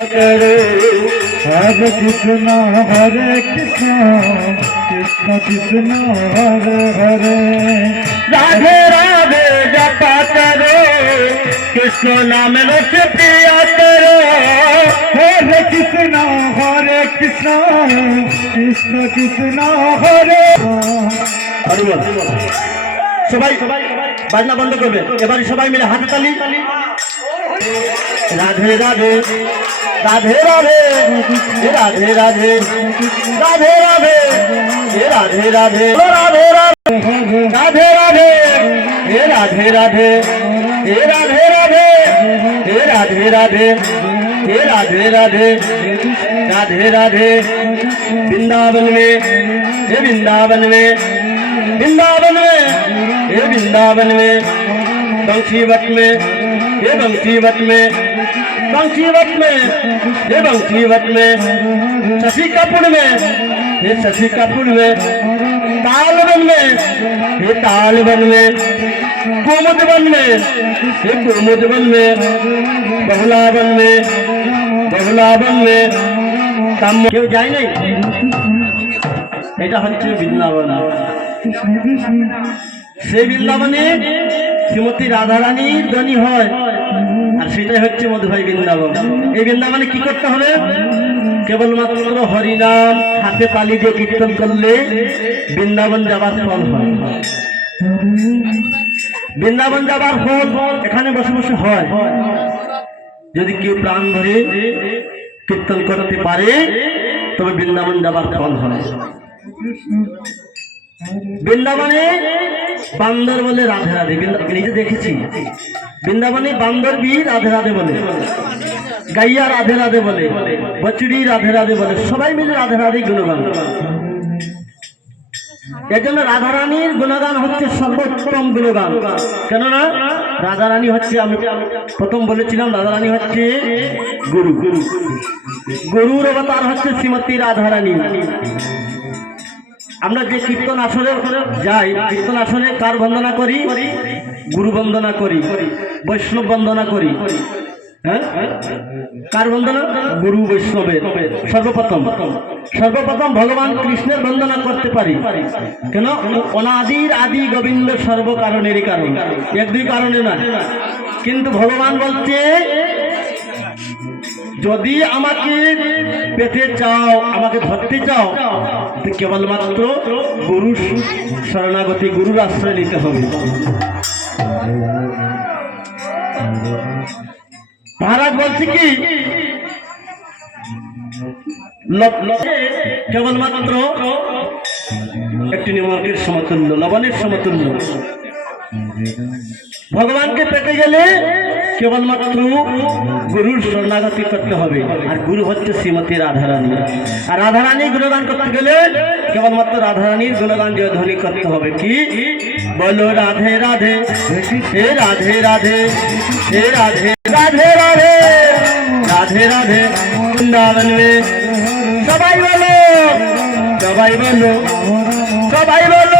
करे हरे कृष्ण हरे कृष्ण कृष्ण कृष्ण हरे हरे राधे राधे जपा करो कृष्ण नाम रस प्रिया करो हरे कृष्ण हरे कृष्ण कृष्ण कृष्ण हरे হরি বল। সবাই সবাই বাজনা বন্ধ করবে এবারে সবাই মিলে হাতে তালি राधे राधे राधे राधे राधे राधे राधे राधे राधे राधे राधे राधे राधे राधे हे राधे राधे हे राधे राधे हे राधे राधे हे राधे राधे राधे राधे वृंदावन में हे वृंदावन में वृंदावन में हे वृंदावन में पंखीवट में, हे पंखीवट में पंखीवट में, हे पंखीवट में शशि कपूर में, हे शशि कपूर में, तालवन में, हे तालवन में, कुमुदवन में, हे कुमुदवन में, बहुलावन में बहुलावन में, तम क्यों जाए नहीं? এটা হচ্ছে से সে বৃন্দাবনে শ্রীমতী রাধারানীর ধ্বনি হয়। আর সেটাই হচ্ছে মধুভাই বৃন্দাবন। এই বৃন্দাবনে কি করতে হবে? কেবলমাত্র হরিনাম হাতে তালি দিয়ে কীর্তন করলে বৃন্দাবন যাবার ফল হয়। বৃন্দাবন যাবার ফল এখানে বসে বসে হয়। যদি কেউ প্রাণ ধরে কীর্তন করতে পারে, তবে বৃন্দাবন যাবার ফল হয়। বৃন্দাবনে বান্দর বলে রাধে রাধে নিজে দেখেছি। বৃন্দাবনে বান্দর বি রাধে রাধে বলে, গাইয়া রাধে রাধে বলে, বচুরি রাধে রাধে বলে, সবাই মিলে রাধে রাধে গুণগান। এর জন্য রাধারানীর গুণগান হচ্ছে সর্বোত্তম গুণগান। কেননা রাধারানী হচ্ছে আমি প্রথম বলেছিলাম, রাধারানী হচ্ছে গুরু গুরু। গুরুর অবতার হচ্ছে শ্রীমতী রাধারানী। আমরা যে কীর্তন আসরে যাই, কীর্তন আসরে কার বন্দনা করি? গুরু বন্দনা করি, বৈষ্ণব বন্দনা করি। হ্যাঁ? কার বন্দনা? গুরু বৈষ্ণবের। সর্বপ্রথম সর্বপ্রথম ভগবান কৃষ্ণের বন্দনা করতে পারি। কেন? অনাদির আদি গোবিন্দ সর্বকারণেরই কারণ। এক দুই কারণে না কিন্তু ভগবান বলছে যদি আমাকে পেতে চাও, আমাকে ধরতে চাও কেবলমাত্র গুরু শরণাগতি, গুরুর আশ্রয় নিতে হবে। মহারাজ বলছে কি কেবলমাত্র একটি নিমকের সমতুল্য, লবণের সমতুল্য। ভগবানকে পেতে গেলে কেবলমাত্র গুরুর শরণাগতি করতে হবে। আর গুরু হচ্ছে শ্রীমতী রাধারানী। আর রাধারানী গুণগান করতে গেলে কেবলমাত্র রাধারানীর গুণগান জয়ধ্বনি করতে হবে। কি? বলো রাধে রাধে, হে রাধে রাধে, হে রাধে রাধে রাধে রাধে রাধে, বৃন্দাবন সবাই বলো সবাই বলো সবাই বলো।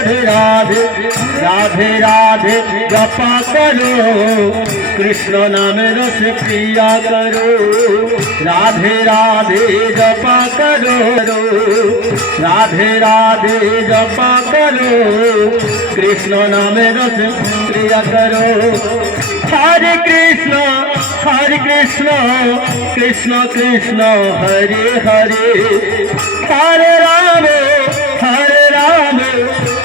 राधे राधे राधे राधे, जपा करो। कृष्ण नाम रस प्रिया करो। राधे राधे, जपा करो। राधे राधे, जपा करो। कृष्ण नाम रस प्रिया करो। हरे कृष्ण हरे कृष्ण कृष्ण कृष्ण, हरे हरे। हरे राम हरे राम।